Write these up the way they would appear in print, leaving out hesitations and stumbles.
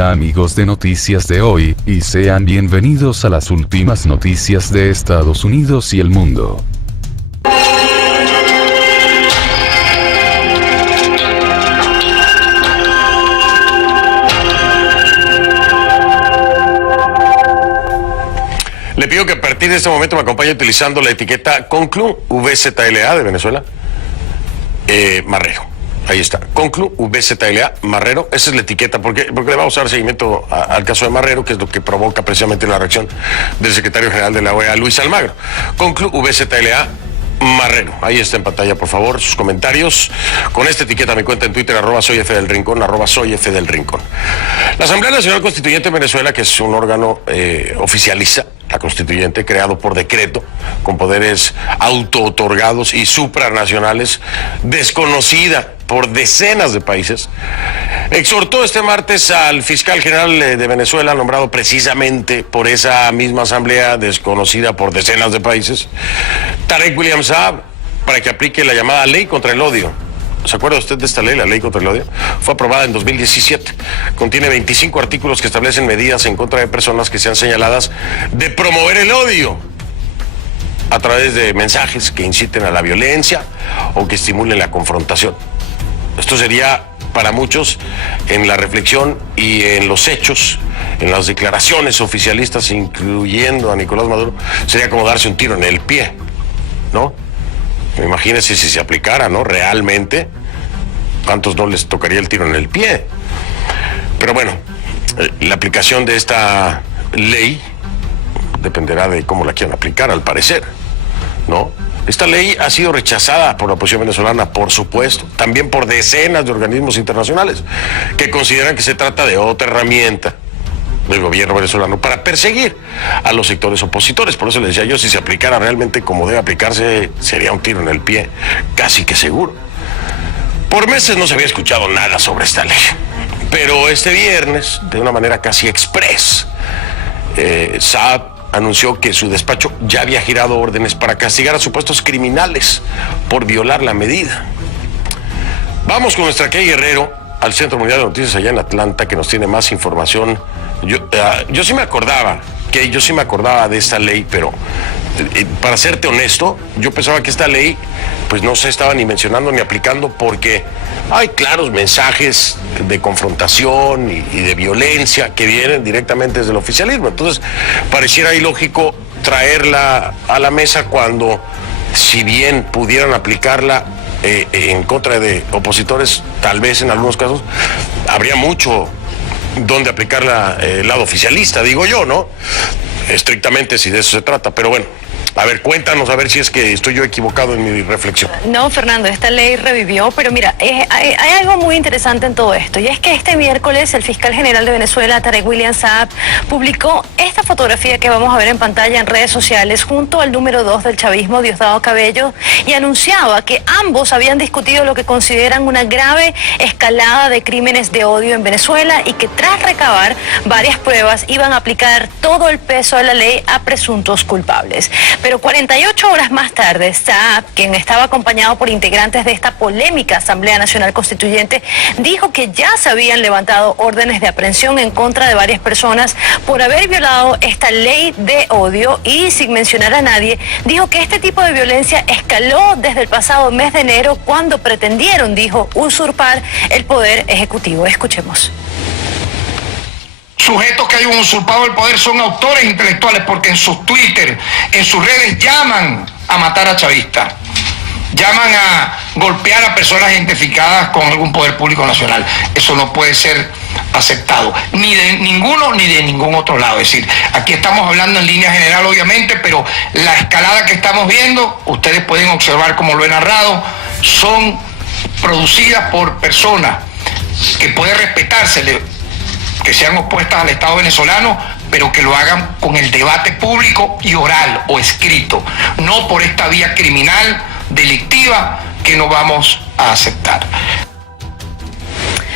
Hola amigos de Noticias de Hoy, y sean bienvenidos a las últimas noticias de Estados Unidos y el mundo. Le pido que a partir de este momento me acompañe utilizando la etiqueta Conclu VZLA de Venezuela, Marrero. Ahí está, Conclu VZLA Marrero. Esa es la etiqueta, porque le vamos a dar seguimiento al caso de Marrero, que es lo que provoca precisamente la reacción del secretario general de la OEA, Luis Almagro. Conclu VZLA Marrero. Ahí está en pantalla, por favor, sus comentarios. Con esta etiqueta me cuenta en Twitter, @soyfdelrincón, @soyfdelrincón. La Asamblea Nacional Constituyente de Venezuela, que es un órgano oficialista, la constituyente, creado por decreto, con poderes auto-otorgados y supranacionales, desconocida por decenas de países, exhortó este martes al fiscal general de Venezuela, nombrado precisamente por esa misma asamblea desconocida por decenas de países, Tarek William Saab, para que aplique la llamada ley contra el odio. ¿Se acuerda usted de esta ley, la ley contra el odio? Fue aprobada en 2017. Contiene 25 artículos que establecen medidas en contra de personas que sean señaladas de promover el odio a través de mensajes que inciten a la violencia o que estimulen la confrontación. Esto sería, para muchos, en la reflexión y en los hechos, en las declaraciones oficialistas, incluyendo a Nicolás Maduro, sería como darse un tiro en el pie, ¿no? Imagínense si se aplicara, ¿no? Realmente, ¿cuántos no les tocaría el tiro en el pie? Pero bueno, la aplicación de esta ley dependerá de cómo la quieran aplicar, al parecer, ¿no? Esta ley ha sido rechazada por la oposición venezolana, por supuesto, también por decenas de organismos internacionales que consideran que se trata de otra herramienta del gobierno venezolano para perseguir a los sectores opositores. Por eso les decía yo, si se aplicara realmente como debe aplicarse, sería un tiro en el pie, casi que seguro. Por meses no se había escuchado nada sobre esta ley, pero este viernes, de una manera casi express, Saab anunció que su despacho ya había girado órdenes para castigar a supuestos criminales por violar la medida. Vamos con nuestra Kay Guerrero al Centro Mundial de Noticias allá en Atlanta, que nos tiene más información. Yo sí me acordaba de esta ley, pero para serte honesto, yo pensaba que esta ley pues no se estaba ni mencionando ni aplicando, porque hay claros mensajes de confrontación y de violencia que vienen directamente desde el oficialismo. Entonces pareciera ilógico traerla a la mesa cuando, si bien pudieran aplicarla en contra de opositores, tal vez en algunos casos habría mucho donde aplicarla el lado oficialista, digo yo, ¿no? Estrictamente, si de eso se trata, pero bueno. A ver, cuéntanos, a ver si es que estoy yo equivocado en mi reflexión. No, Fernando, esta ley revivió, pero mira, hay algo muy interesante en todo esto, y es que este miércoles el fiscal general de Venezuela, Tarek William Saab, publicó esta fotografía que vamos a ver en pantalla en redes sociales junto al número 2 del chavismo, Diosdado Cabello, y anunciaba que ambos habían discutido lo que consideran una grave escalada de crímenes de odio en Venezuela y que tras recabar varias pruebas iban a aplicar todo el peso de la ley a presuntos culpables. Pero 48 horas más tarde, Saab, quien estaba acompañado por integrantes de esta polémica Asamblea Nacional Constituyente, dijo que ya se habían levantado órdenes de aprehensión en contra de varias personas por haber violado esta ley de odio, y sin mencionar a nadie, dijo que este tipo de violencia escaló desde el pasado mes de enero, cuando pretendieron, dijo, usurpar el poder ejecutivo. Escuchemos. Sujetos que hayan usurpado el poder son autores intelectuales, porque en sus Twitter, en sus redes, llaman a matar a chavistas, llaman a golpear a personas identificadas con algún poder público nacional. Eso no puede ser aceptado, ni de ninguno ni de ningún otro lado. Es decir, aquí estamos hablando en línea general, obviamente, pero la escalada que estamos viendo, ustedes pueden observar como lo he narrado, son producidas por personas que puede respetársele, que sean opuestas al Estado venezolano, pero que lo hagan con el debate público y oral o escrito, no por esta vía criminal, delictiva, que no vamos a aceptar.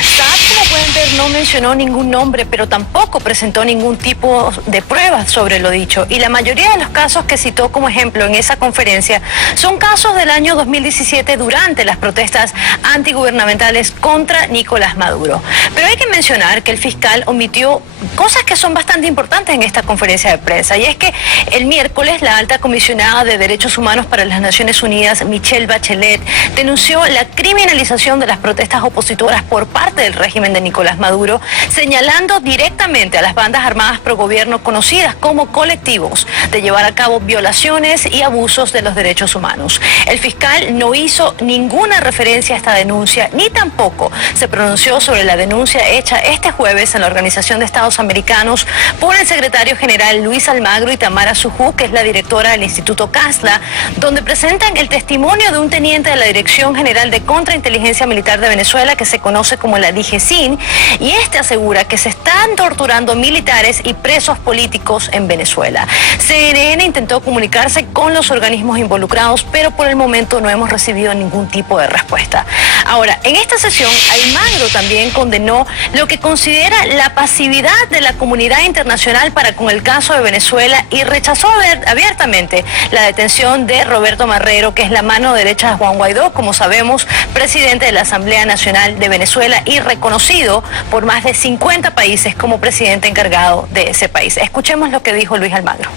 Saab, como pueden ver, no mencionó ningún nombre, pero tampoco presentó ningún tipo de pruebas sobre lo dicho. Y la mayoría de los casos que citó como ejemplo en esa conferencia son casos del año 2017 durante las protestas antigubernamentales contra Nicolás Maduro. Pero hay que mencionar que el fiscal omitió cosas que son bastante importantes en esta conferencia de prensa. Y es que el miércoles la alta comisionada de Derechos Humanos para las Naciones Unidas, Michelle Bachelet, denunció la criminalización de las protestas opositoras por parte del régimen de Nicolás Maduro, señalando directamente a las bandas armadas pro gobierno conocidas como colectivos de llevar a cabo violaciones y abusos de los derechos humanos. El fiscal no hizo ninguna referencia a esta denuncia, ni tampoco se pronunció sobre la denuncia hecha este jueves en la Organización de Estados Americanos por el secretario general Luis Almagro y Tamara Sujú, que es la directora del Instituto Casla, donde presentan el testimonio de un teniente de la Dirección General de Contrainteligencia Militar de Venezuela, que se conoce como la DIGESIN, y este asegura que se están torturando militares y presos políticos en Venezuela. CNN intentó comunicarse con los organismos involucrados, pero por el momento no hemos recibido ningún tipo de respuesta. Ahora, en esta sesión, Almagro también condenó lo que considera la pasividad de la comunidad internacional para con el caso de Venezuela y rechazó abiertamente la detención de Roberto Marrero, que es la mano derecha de Juan Guaidó, como sabemos, presidente de la Asamblea Nacional de Venezuela y reconocido por más de 50 países como presidente encargado de ese país. Escuchemos lo que dijo Luis Almagro.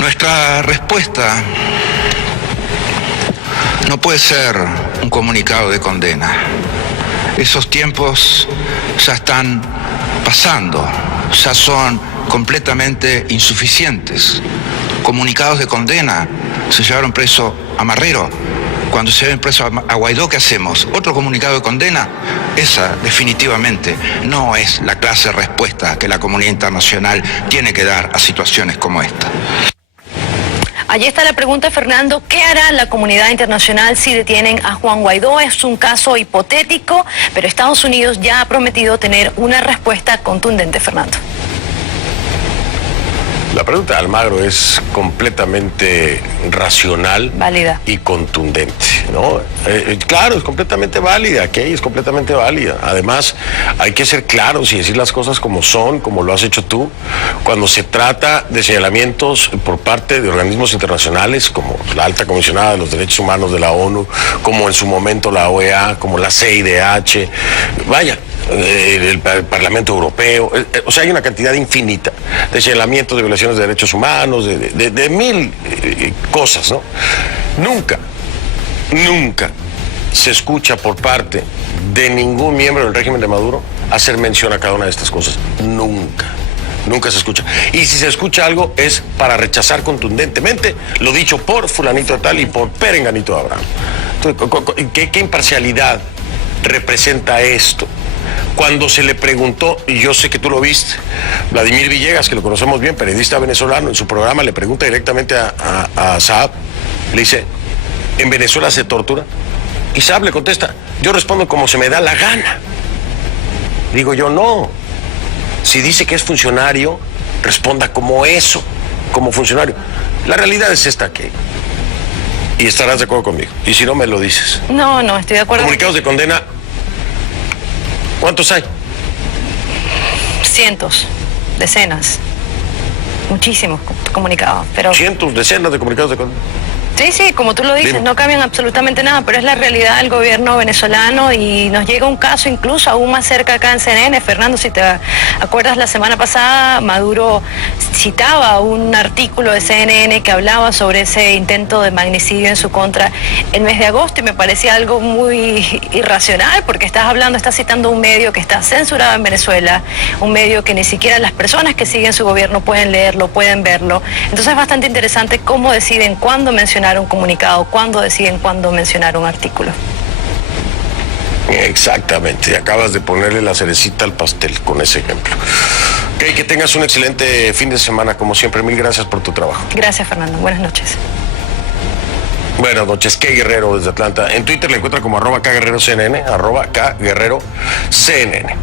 Nuestra respuesta no puede ser un comunicado de condena. Esos tiempos ya están pasando, ya son completamente insuficientes. Comunicados de condena, se llevaron preso a Marrero. Cuando se lleven preso a Guaidó, ¿qué hacemos? ¿Otro comunicado de condena? Esa definitivamente no es la clase de respuesta que la comunidad internacional tiene que dar a situaciones como esta. Allí está la pregunta, Fernando, ¿qué hará la comunidad internacional si detienen a Juan Guaidó? Es un caso hipotético, pero Estados Unidos ya ha prometido tener una respuesta contundente, Fernando. La pregunta de Almagro es completamente racional, válida y contundente, ¿no? Claro, es completamente válida, Kay, es completamente válida. Además, hay que ser claros y decir las cosas como son, como lo has hecho tú. Cuando se trata de señalamientos por parte de organismos internacionales, como la Alta Comisionada de los Derechos Humanos de la ONU, como en su momento la OEA, como la CIDH, vaya, el Parlamento Europeo, o sea, hay una cantidad infinita de señalamientos de violaciones de derechos humanos, de mil cosas, ¿no? Nunca se escucha por parte de ningún miembro del régimen de Maduro hacer mención a cada una de estas cosas. Nunca se escucha. Y si se escucha algo es para rechazar contundentemente lo dicho por fulanito de tal y por perenganito de Abraham. Entonces, ¿qué imparcialidad representa esto? Cuando se le preguntó, y yo sé que tú lo viste, Vladimir Villegas, que lo conocemos bien, periodista venezolano, en su programa le pregunta directamente a Saab, le dice, ¿en Venezuela se tortura? Y Saab le contesta, yo respondo como se me da la gana. Digo yo, no. Si dice que es funcionario, responda como eso, como funcionario. La realidad es esta, que y estarás de acuerdo conmigo. Y si no, me lo dices. No, estoy de acuerdo. Comunicados de condena, ¿cuántos hay? Cientos, decenas, muchísimos comunicados. Pero... cientos, decenas de comunicados de condena. Sí, como tú lo dices, no cambian absolutamente nada, pero es la realidad del gobierno venezolano y nos llega un caso incluso aún más cerca acá en CNN. Fernando, si te acuerdas, la semana pasada Maduro citaba un artículo de CNN que hablaba sobre ese intento de magnicidio en su contra el mes de agosto y me parecía algo muy irracional porque estás citando un medio que está censurado en Venezuela, un medio que ni siquiera las personas que siguen su gobierno pueden leerlo, pueden verlo. Entonces es bastante interesante cómo deciden cuándo mencionar un comunicado, cuándo deciden cuándo mencionar un artículo. Exactamente, acabas de ponerle la cerecita al pastel con ese ejemplo. Que tengas un excelente fin de semana, como siempre. Mil gracias por tu trabajo. Gracias, Fernando. Buenas noches. Buenas noches, Kay Guerrero desde Atlanta. En Twitter le encuentra como @KGuerreroCNN, @KGuerreroCNN.